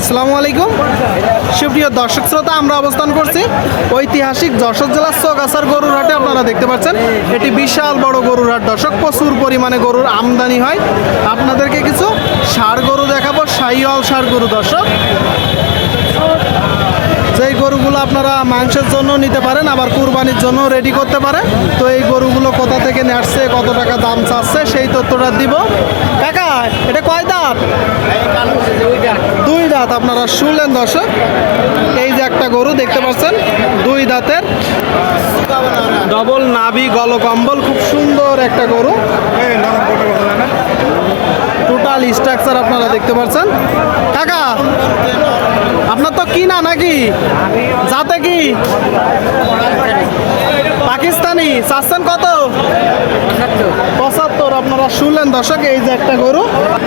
আসসালামু আলাইকুম। সুপ্রিয় দর্শক শ্রোতা, আমরা অবস্থান করছি ঐতিহাসিক যশোর জেলার চৌগাছার গরুর হাটে। আপনারা দেখতে পাচ্ছেন, এটি বিশাল বড় গরুর হাট। দর্শক, প্রচুর পরিমাণে গরুর আমদানি হয়। আপনাদেরকে কিছু ষাড় গরু দেখাবো, সাইওয়াল ষাড় গরু, দর্শক। যেই গরুগুলো আপনারা মাংসের জন্য নিতে পারেন, আবার কুরবানির জন্য রেডি করতে পারেন। তো এই গরুগুলো কোথা থেকে আসছে, কত টাকা দাম চাচ্ছে, সেই তথ্যটা দিব। কাকা, এটা কয় দাঁত? দাঁত আপনারা শুনলেন, দর্শক। এই যে একটা গরু দেখতে পাচ্ছেন, দুই দাঁতের। ডবল নাভি গলকম্বল, খুব সুন্দর একটা গরু। টোটাল স্ট্রাকচার আপনারা দেখতে পাচ্ছেন। কাকা, আপনার তো কিনা নাকি? যাতে কি? পাকিস্তানি, চাচ্ছেন কত? আপনারা শুনলেন দর্শক, এই যে একটা গরু,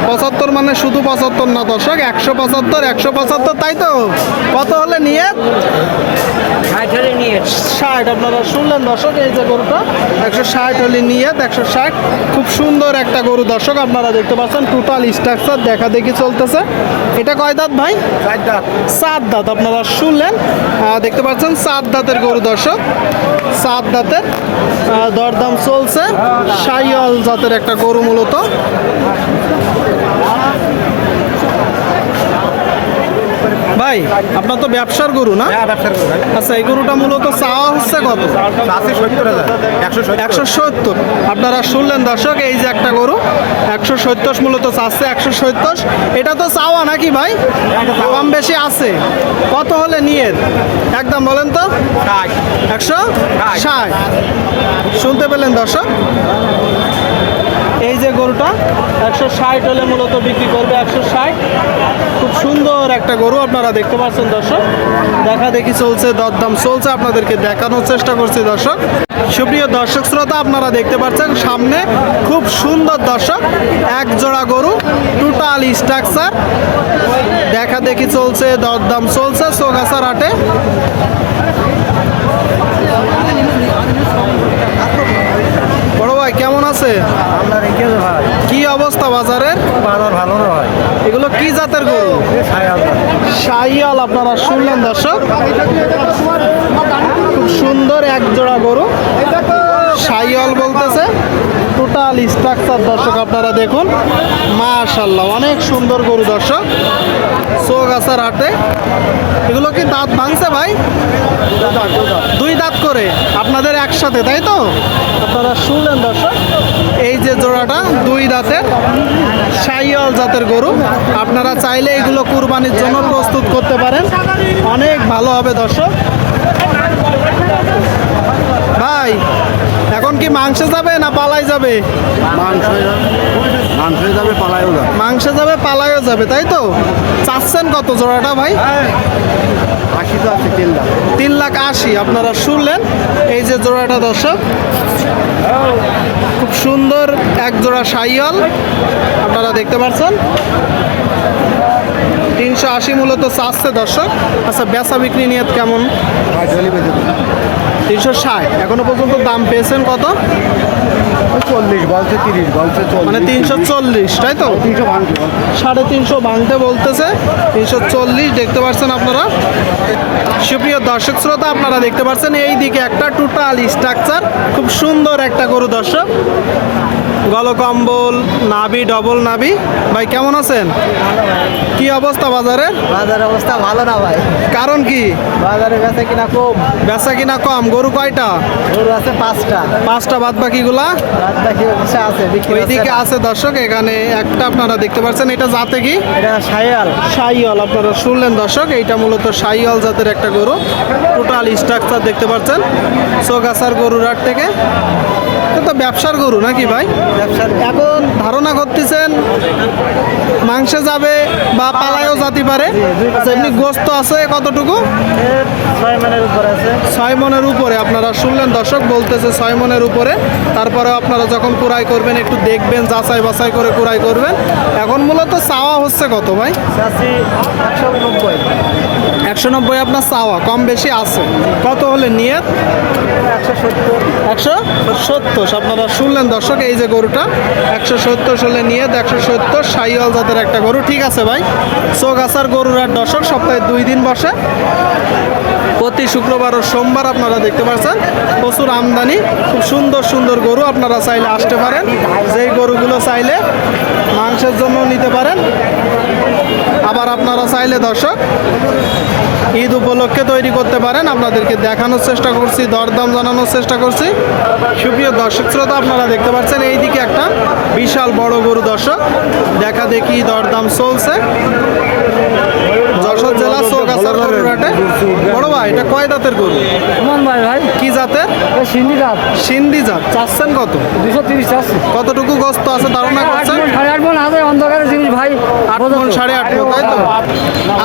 পঁচাত্তর মানে শুধু পঁচাত্তর না দর্শক, একশো পঁচাত্তর একশো পঁচাত্তর, তাই তো? কত হলে নিয়ে? ষাট আপনারা শুনলেন দর্শক এই যে গরুটা একশো ষাট হলে নিয়ে একশো ষাট। খুব সুন্দর একটা গরু দর্শক আপনারা দেখতে পাচ্ছেন টোটাল স্ট্রাকচার দেখা দেখি চলতেছে। এটা কয় দাঁত ভাই? সাত দাঁত। আপনারা শুনলেন। দেখতে পাচ্ছেন সাত দাঁতের গরু দর্শক। সাত দাঁতের দরদাম চলছে। সাইয়াল জাতের একটা গরু মূলত। ভাই আপনার তো ব্যবসার গরু না? আচ্ছা এই গরুটা মূলত চাওয়া হচ্ছে কত? একশো সত্তর। আপনারা শুনলেন দর্শক এই যে একটা গরু একশো সত্তর মূলত চাচ্ছে একশো সত্তর। এটা তো চাওয়া নাকি ভাই? কম বেশি আছে। কত হলে নিয়ে একদম বলেন তো। একশো? ষাট। শুনতে পেলেন দর্শক? যে গরুটা, একশো ষাট হলে মূলত বিক্রি করবে একশো ষাট। খুব সুন্দর একটা গরু আপনারা দেখতে পাচ্ছেন দর্শক। দেখা দেখি চলছে, দরদাম চলছে, আপনাদেরকে দেখানোর চেষ্টা করছি দর্শক। সুপ্রিয় দর্শক শ্রোতা, আপনারা দেখতে পাচ্ছেন সামনে খুব সুন্দর দর্শক এক জোড়া গরু টোটাল স্ট্রাকচার দেখা দেখি চলছে, দরদাম চলছে সোগাছার হাটে বড় ভাই কেমন আছে? ভাই। কি অবস্থা বাজারের? বাজার ভালো নয় এগুলো কি জাতের গরু? শাহিয়াল আপনারা শুনলেন দর্শক? খুব সুন্দর এক জোড়া গরু। শাহিয়াল বলতেছে। টোটাল স্ট্রাকচার দর্শক আপনারা দেখুন। মাশাল্লাহ অনেক সুন্দর গরু দর্শক। চৌগাছার হাটে এগুলো কি দাঁত ভাঙছে ভাই? দুই দাঁত করে। আপনাদের একসাথে তাই তো? আপনারা শুনলেন দর্শক? যে জোড়াটা দুই দাঁতের সাইয়াল জাতের গরু। আপনারা চাইলে এগুলো কুরবানির জন্য প্রস্তুত করতে পারেন। অনেক ভালো হবে দর্শক। ভাই এখন কি মাংসে যাবে না পালাই যাবে? মাংস যাবে। পালায়ও যাবে। মাংসে যাবে পালাইও যাবে তাই তো? চাচ্ছেন কত জোড়াটা ভাই? আশি তো আছে তিন লাখ। তিন লাখ আশি আপনারা শুনলেন? এই যে জোড়াটা দর্শক। খুব সুন্দর এক জোড়া সাইয়াল আপনারা দেখতে পাচ্ছেন তিনশো আশি মূলত চাচ্ছে দর্শক। আচ্ছা বেচা বিক্রি নিয়ে কেমন? তিনশো ষাট। এখনও পর্যন্ত দাম পেয়েছেন কত? চল্লিশ বলছে তিরিশ বলছে মানে তিনশো চল্লিশ তাই তো? তিনশো সাড়ে তিনশো ভাঙতে বলতেছে তিনশো চল্লিশ দেখতে পাচ্ছেন আপনারা? সুপ্রিয় দর্শক শ্রোতা আপনারা দেখতে পাচ্ছেন এই দিকে একটা টোটাল স্ট্রাকচার খুব সুন্দর একটা গরু দর্শক। গলকম্বল নাবি ডবল নাবি ভাই কেমন আছেন? কি অবস্থা বাজারে বাজারের অবস্থা ভালো না ভাই। কারণ কি? বাজারে বেচা কিনা কম। বেচা কিনা কম। গরু কয়টা? গরু আছে পাঁচটা। পাঁচটা বাদ বাকিগুলা বাদ বাকি আছে ওইদিকে আছে। দর্শক এখানে একটা আপনারা দেখতে পাচ্ছেন এটা জাতে কি? এটা সায়াল সাইয়াল আপনারা শুনলেন দর্শক এইটা মূলত সাইয়াল জাতের একটা গরু। টোটাল স্ট্রাকচার দেখতে পাচ্ছেন। চোগাছার গরুর হাট থেকে। এটা তো ব্যবসার গরু নাকি ভাই? ব্যবসার এখন ধারণা করতেছেন মাংসে যাবে বা পালায়ও যেতে পারে? এমনি গোস্ত আছে কতটুকু? ছয় মানের উপর আছে। ছয় মনের উপরে। আপনারা শুনলেন দর্শক বলতেছে ছয় মনের উপরে। তারপরে আপনারা যখন কুড়াই করবেন একটু দেখবেন যাচাই বাছাই করে কুড়াই করবেন। এখন মূলত চাওয়া হচ্ছে কত ভাই? একশো নব্বই একশো নব্বই আপনার চাওয়া, কম বেশি আছে। কত হলে নিয়ত একশো সত্তর একশো আপনারা শুনলেন দর্শক, এই যে গরুটা, একশো সত্তর হলে নিয়ত একশো সত্তর সাইওয়াল জাতের একটা গরু, ঠিক আছে ভাই? চৌগাছার গরুর আর দর্শক, সপ্তাহে দুই দিন বসে। প্রতি শুক্রবার ও সোমবার আপনারা দেখতে পাচ্ছেন, প্রচুর আমদানি, খুব সুন্দর সুন্দর গরু আপনারা চাইলে আসতে পারেন। যেই গরুগুলো চাইলে মাংসের জন্য নিতে পারেন। আবার আপনারা চাইলে দর্শক ঈদ উপলক্ষে তৈরি করতে পারেন। আপনাদেরকে দেখানোর চেষ্টা করছি, দরদাম জানানোর চেষ্টা করছি। সুপ্রিয় দর্শক শ্রোতা, আপনারা দেখতে পাচ্ছেন এইদিকে একটা বিশাল বড় গরু দর্শক। দেখা দেখি দরদাম চলছে। যশোর জেলা চৌগাছার গরুরাটে বড় ভাই এটা কয় দাঁতের গরু? সুমন ভাই ভাই। কি জাতের সিন্ধি জাত। সিন্ধি জাত। চাচ্ছেন কত? দুশো তিরিশ আছে কতটুকু গস্ত আছে? ধারণা করছেন? সাড়ে আট মন হাতে অন্ধকারে জিনিস ভাই। আট মন সাড়ে আট মন তাই তো?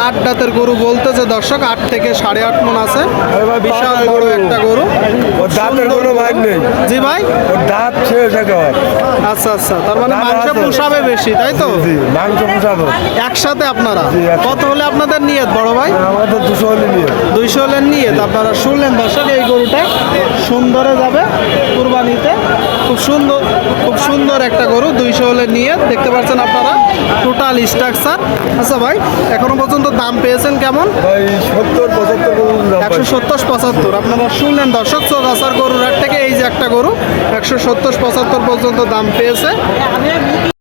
আট দাঁতের গরু বলতেছে দর্শক আট থেকে সাড়ে আট মন আছে। বিশাল বড় একটা গরু। দাঁতের কোনো ভাগ নেই। জি ভাই? ওর দাঁত ছেড়ে থাকে আচ্ছা আচ্ছা। তার মানে মাংস পোষাবে বেশি তাই তো? জি মাংস পোষাবো। একসাথে আপনারা? কত হলে আপনাদের নিয়ত বড় ভাই? আমাদের দুশো হলে নিয়ে দুইশো হলে নিয়ত। আপনারা শুনলেন দর্শক এই গরুটা সুন্দরে যাবে কুরবানিতে। খুব সুন্দর খুব সুন্দর একটা গরু দুইশো হলে নিয়ে দেখতে পাচ্ছেন আপনারা টোটাল স্ট্রাকচার আচ্ছা ভাই এখনও পর্যন্ত দাম পেয়েছেন কেমন? সত্তর পঁচাত্তর একশো সত্তর পঁচাত্তর। আপনারা শুনলেন দর্শক চৌগাছার গরুর হাট থেকে এই যে একটা গরু একশো সত্তর পঁচাত্তর পর্যন্ত দাম পেয়েছে।